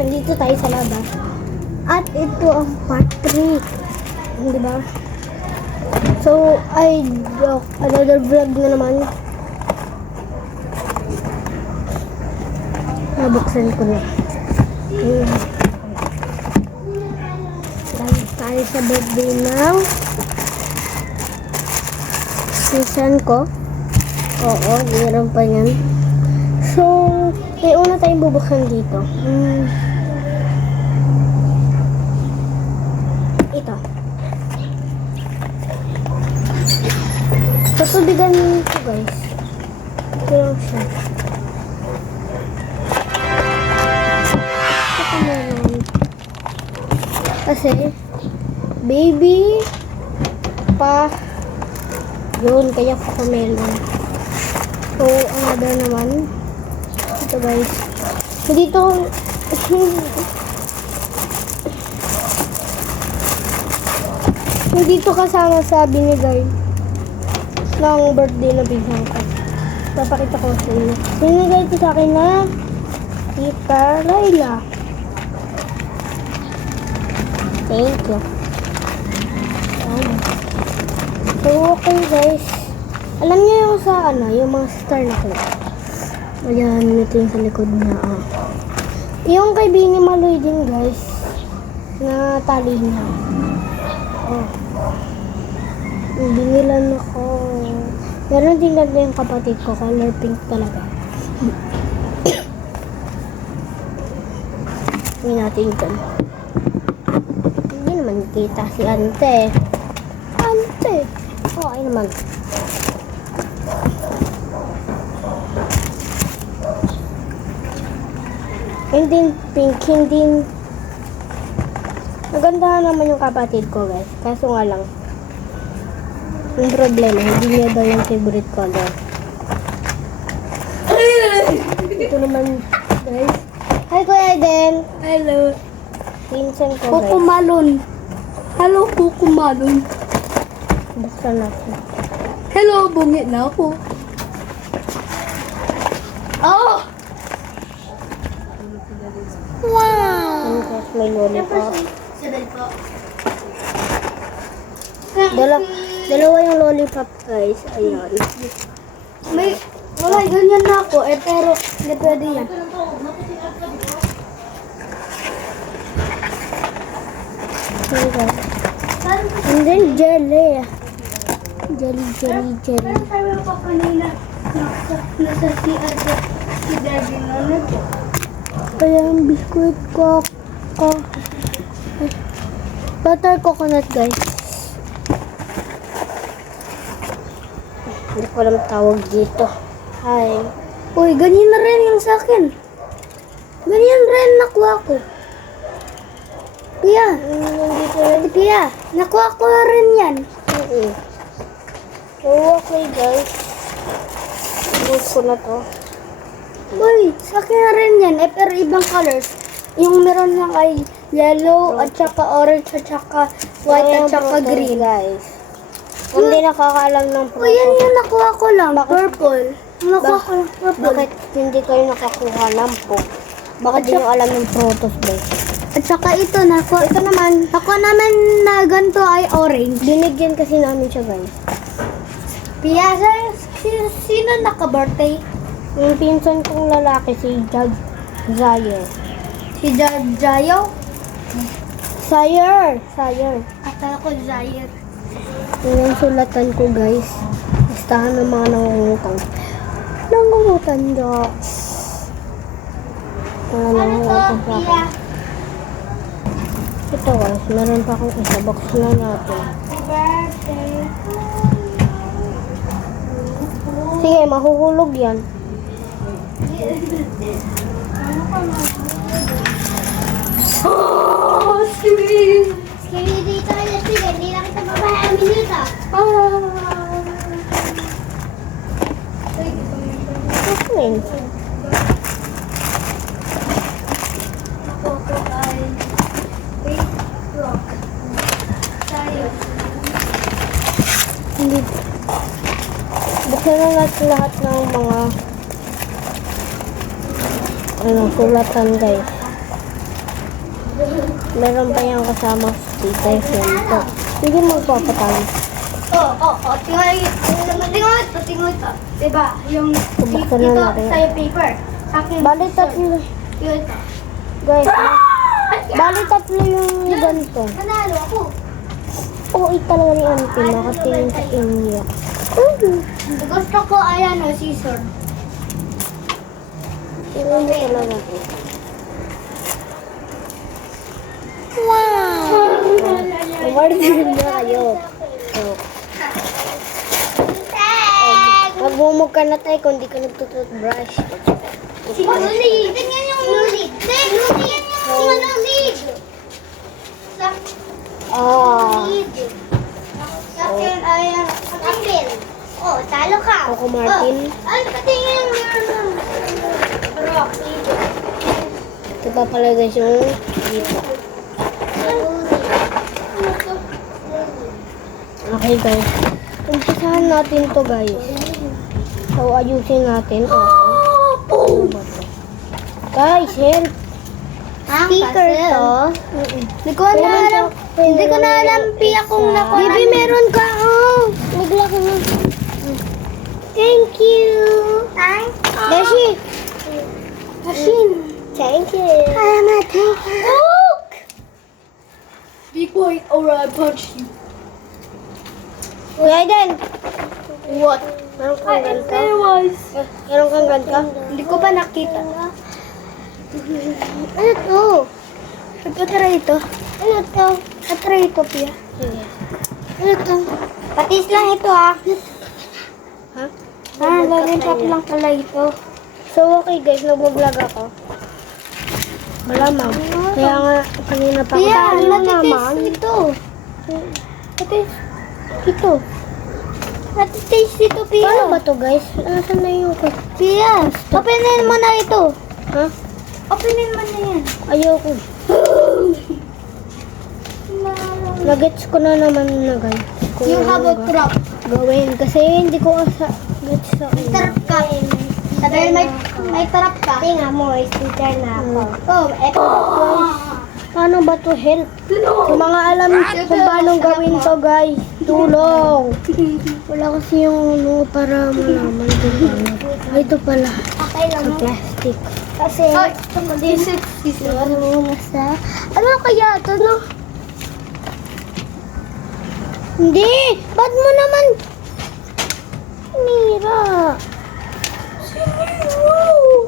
nandito tayo sa labas. At ito ang part 3. Di ba? So, another vlog na naman. Nabuksan ko na. Tayo sa birthday ng season ko. Oo, meron pa yan. So, may una tayong bubuksan dito. Ito. Tutubigan ko, guys. Ito lang siya. Ito meron. Kasi, baby pa yun, kaya Cocomelon. So, another naman. Ito, guys. Dito, dito kasama sa binigay ng birthday na bigyan ko. Papakita ko sa inyo. Binigay ito sa akin na Tita Layla. Thank you. So, okay, guys. Alam niyo yung sa yung mga star na ko. Ayan, ito yung sa likod na. Yung kay Bini Maloy din, guys. Na tali niya. Binilan ako. Meron din lang yung kapatid ko. Color pink talaga. Hindi natin dyan. Hindi naman kita si Ante. Ante! Okay naman. Hindi pink, hindi. Maganda naman yung kapatid ko, guys. Kaso nga lang, yung problema, hindi niya daw yung favorite color. Ito naman, guys. Hi, Kuya Eden. Hello. Pinsan ko, guys. Cocomelon. Hello, Cocomelon. Buksan natin. Hello, bungit na ako. Oh! Wow! Ano, guys, may lollipop. po. Dalawa yung lollipop, guys. Ayan. Wala, ganyan na ako. Pero, hindi pwede yan. Okay, guys. And then, jelly. Jelly. Sabi ko kanina, nasa CR si Daddy na Kaya ang biskuit ko. Butter coconut, guys. Hindi ko alam tawag dito. Hi. Uy, ganyan na rin yung sa akin. Ganyan rin nakuha ko. Pia, Nandito rin. Pia, nakuha ko na rin yan. So, okay, guys. Ubus ko na to. Uy, sa akin na rin yan. Pero ibang colors. Yung meron lang ay yellow, at saka orange, at saka white, at saka green. Guys. Hindi nakakaalam ng Uy, yan yung nakuha ko lang. Purple. Nakuha ko lang purple. Bakit hindi kayo nakakuha ng po? Bakit di nyo alam ng protos, guys? At saka ito, ito naman. Ako naman na ganito ay orange. Binigyan kasi namin siya, guys. Pia, sino naka-birthday? Yung pinsan kong lalaki, si Judge Zayer. Si Jayo? Sayer! Akala ko Zayer. Yung sulatan ko, guys. Listahan ng mga nangungutang. Nangungutang, guys. Mga nangungutang sa akin. Ito, guys. Meron pa akong isa. Box na natin. Birthday. Sige, mahuhulog yan. Oh, scream! Sige, dito na sige. Hindi na kita babayaran minita. Okay. Ako ay big rock. Tayo. Hindi. Buksan na natin lahat ng mga sulatan, guys. Meron pa yung kasama sticker ganito. Hindi magpapatalo. Tingnan ito. Diba? Yung Buksan na ito natin. sa'yo paper. Sa akin. Bali tatlo. Yun ito. Guys, bali tatlo yung ganito. Nanalo ako. Oo, talaga ni auntie. Nakatingin sa inyo. Gusto ko ayan o, scissor. Tingnan niyo talaga. Wow! Award din na kayo. So, magmumug ka na tayo kung di ka nagtututbrush. Si Luli. Tingnan yung Luli. Tingnan yung Luli. Ah, Sa akin ayan. Apple. Oh, talo ka. Coco Martin. Ano patingin yung meron rock. Ito pa pala guys yung dito. Okay guys. Umpisahan natin to guys. So ayusin natin. Ano ba to? Guys, help. Speaker to. Hindi ko na alam. Hindi ko na alam piya kung nakuha. Bibi, meron ka. Oh, bigla ka na. Thank you. Thank you. Beshi. Machine. Thank you. I am a taker. Big boy, or I punch you. Kuya Aiden. What? Meron kang ganito? was. Meron kang ganito? Hindi ko pa nakita. Ano to? Nagpatry ito. Ano to? Patry ito, Pia. Sige. Ano to? Patis lang ito, ah. Ha? Gagawin top lang pala ito. So okay guys, nag-vlog ako. Wala ma'am. Kaya nga kanina pa. Pia, Ano naman? natitaste ito. Natitis. Ito. Natitaste ito, Pia. Paano ba to guys? Nasaan na yung Pia, openin mo na ito. Ha? Openin mo na yan. Ayoko. Nagets ko na naman na guys. Kung Yung ano habot ba trap. gawin. Kasi hindi ko asa gets sa Trap ka. Sabi may trap ka. Tinga mo, sticker na ako. Oh, Paano ba to help? Sa mga alam kung paano gawin to guys, tulong. Wala kasi yung ano para malaman kung paano. Ay, ito pala. Okay lang. Sa plastic. Kasi, this is scissor. Ano kaya ito, no? Hindi! Ba't mo naman? Nira.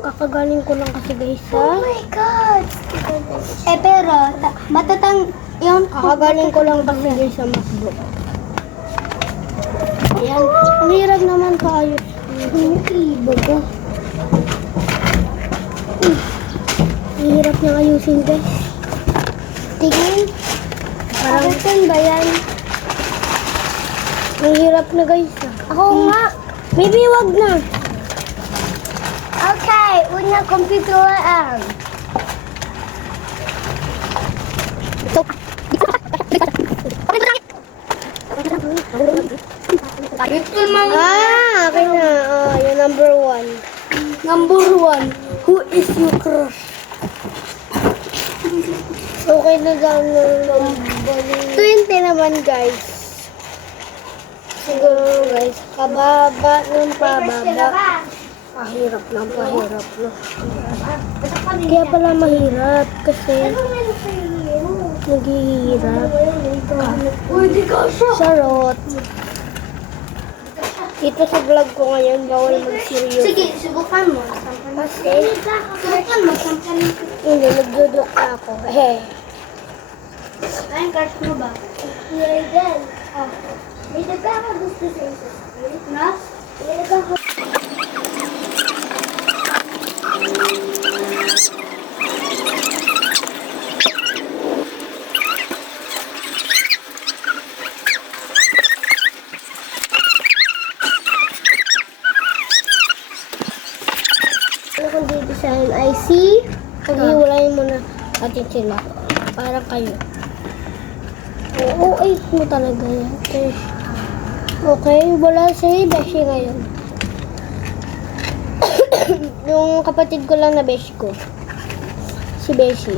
Kakagaling ko lang kasi guys Oh ha. my God! Pero, matatang, yung Kakagaling ko lang kasi guys sa MacBook. Ayan. Ang hirap naman kaayos. baga. Ang hirap niyang ayusin guys. Tingin. Parang Saan ba yan? ang hirap na guys ha. Ako nga. Maybe wag na. Okay, unang computer lang. Ito. Ito mga Okay na. Oh, yung number 1. number 1. Who is your crush? Okay na daw ng 20 naman guys. Siguro guys, pababa ng pababa. Pahirap lang, pahirap lang. Kaya pala mahirap kasi naghihirap. Uy, di ka siya. Charot. Dito sa vlog ko ngayon, bawal mag-serious. Sige, subukan mo. Kasi, Subukan mo. Sampan mo. hindi, nagdudok na ako. Ay, crush mo ba? Aiden. Oh. May daga ka gusto sa isa. Na? May daga ka. Ano kung di-design ay si pag-iwalayin mo na natin sila para kayo. Oo, 8 mo talaga yan. Okay, wala si Beshi ngayon. Yung kapatid ko lang na Beshi ko. Si Beshi.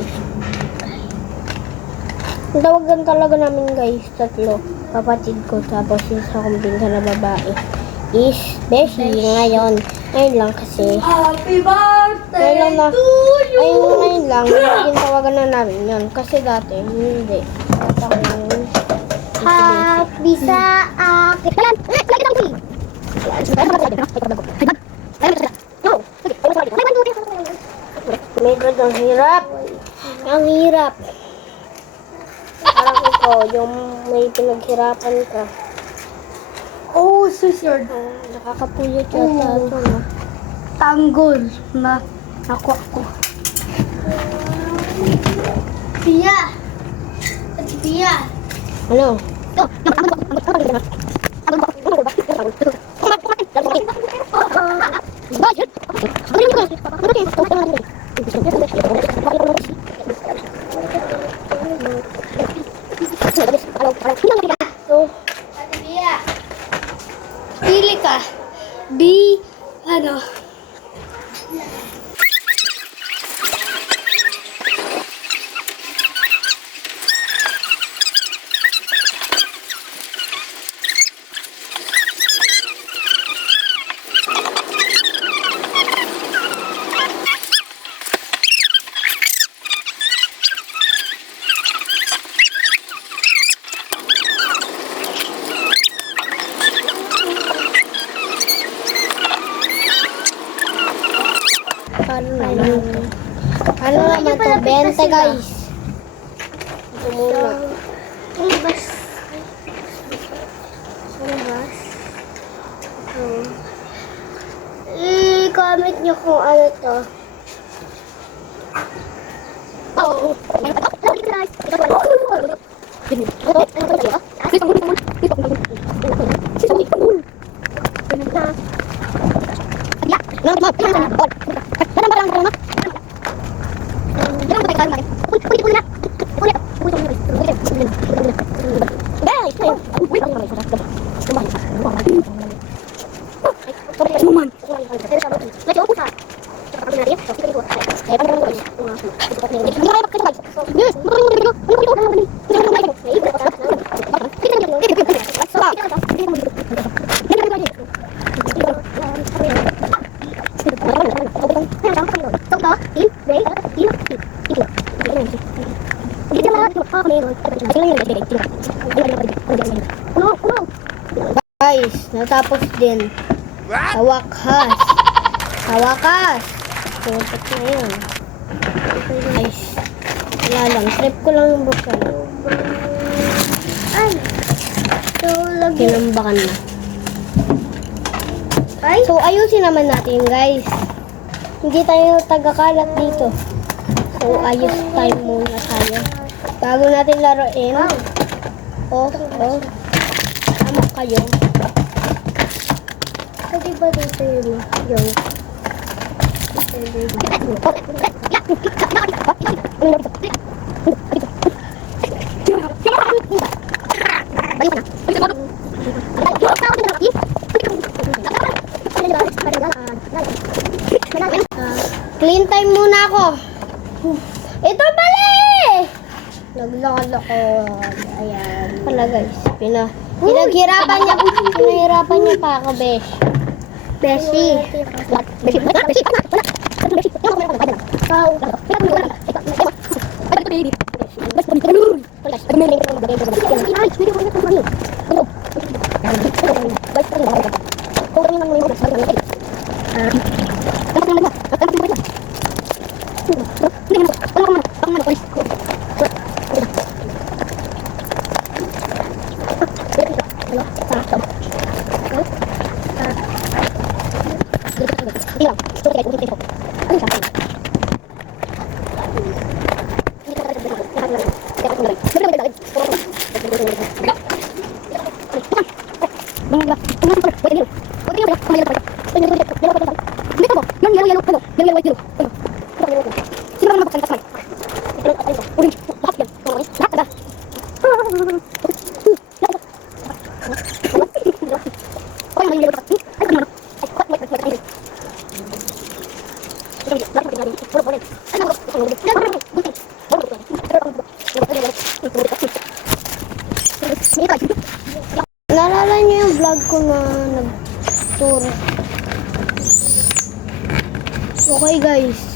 Ang tawagan talaga namin guys, tatlo. Kapatid ko, tapos isa kong pinsan na babae. Is Beshi ngayon. Ngayon lang kasi. Happy Ngayon lang birthday na, to you! ngayon lang, yung tawagan na namin yun. Kasi dati, hindi. Dati ako yun. Happy sa akin. Bayan! Lagi ng huli! Medyo ang hirap. Ang hirap. Parang ikaw, yung may pinaghirapan ka. Oh, susunod. Nakakapuyot yata Oo. ito, no? Tanggol na nakuha ko. Pia! Ate Pia! Ano? So, Ate Pia! Pili ka. B, ano? Paano naman? Paano naman to? 20 guys. Ito muna. Ilabas. Labas. I-comment nyo kung ano to. Guys, natapos din. Sa wakas. Sa wakas. Tutok na yun. Guys, wala lang. Trip ko lang yung buksan. Ay! So, lagi. Kinambakan na. Ay! So, ayusin naman natin, guys. Hindi tayo tagakalat dito. So, ayos time muna tayo. Bago natin laruin. Oh. Tama kayo. Pwede ba dito yun? Yung. Clean time muna ako. Ito pala eh! Naglakad ako. Ayan. Pala guys. Pinaghirapan niya pa ako, besh. Beshi. vlog ko na nag-tour. Okay guys.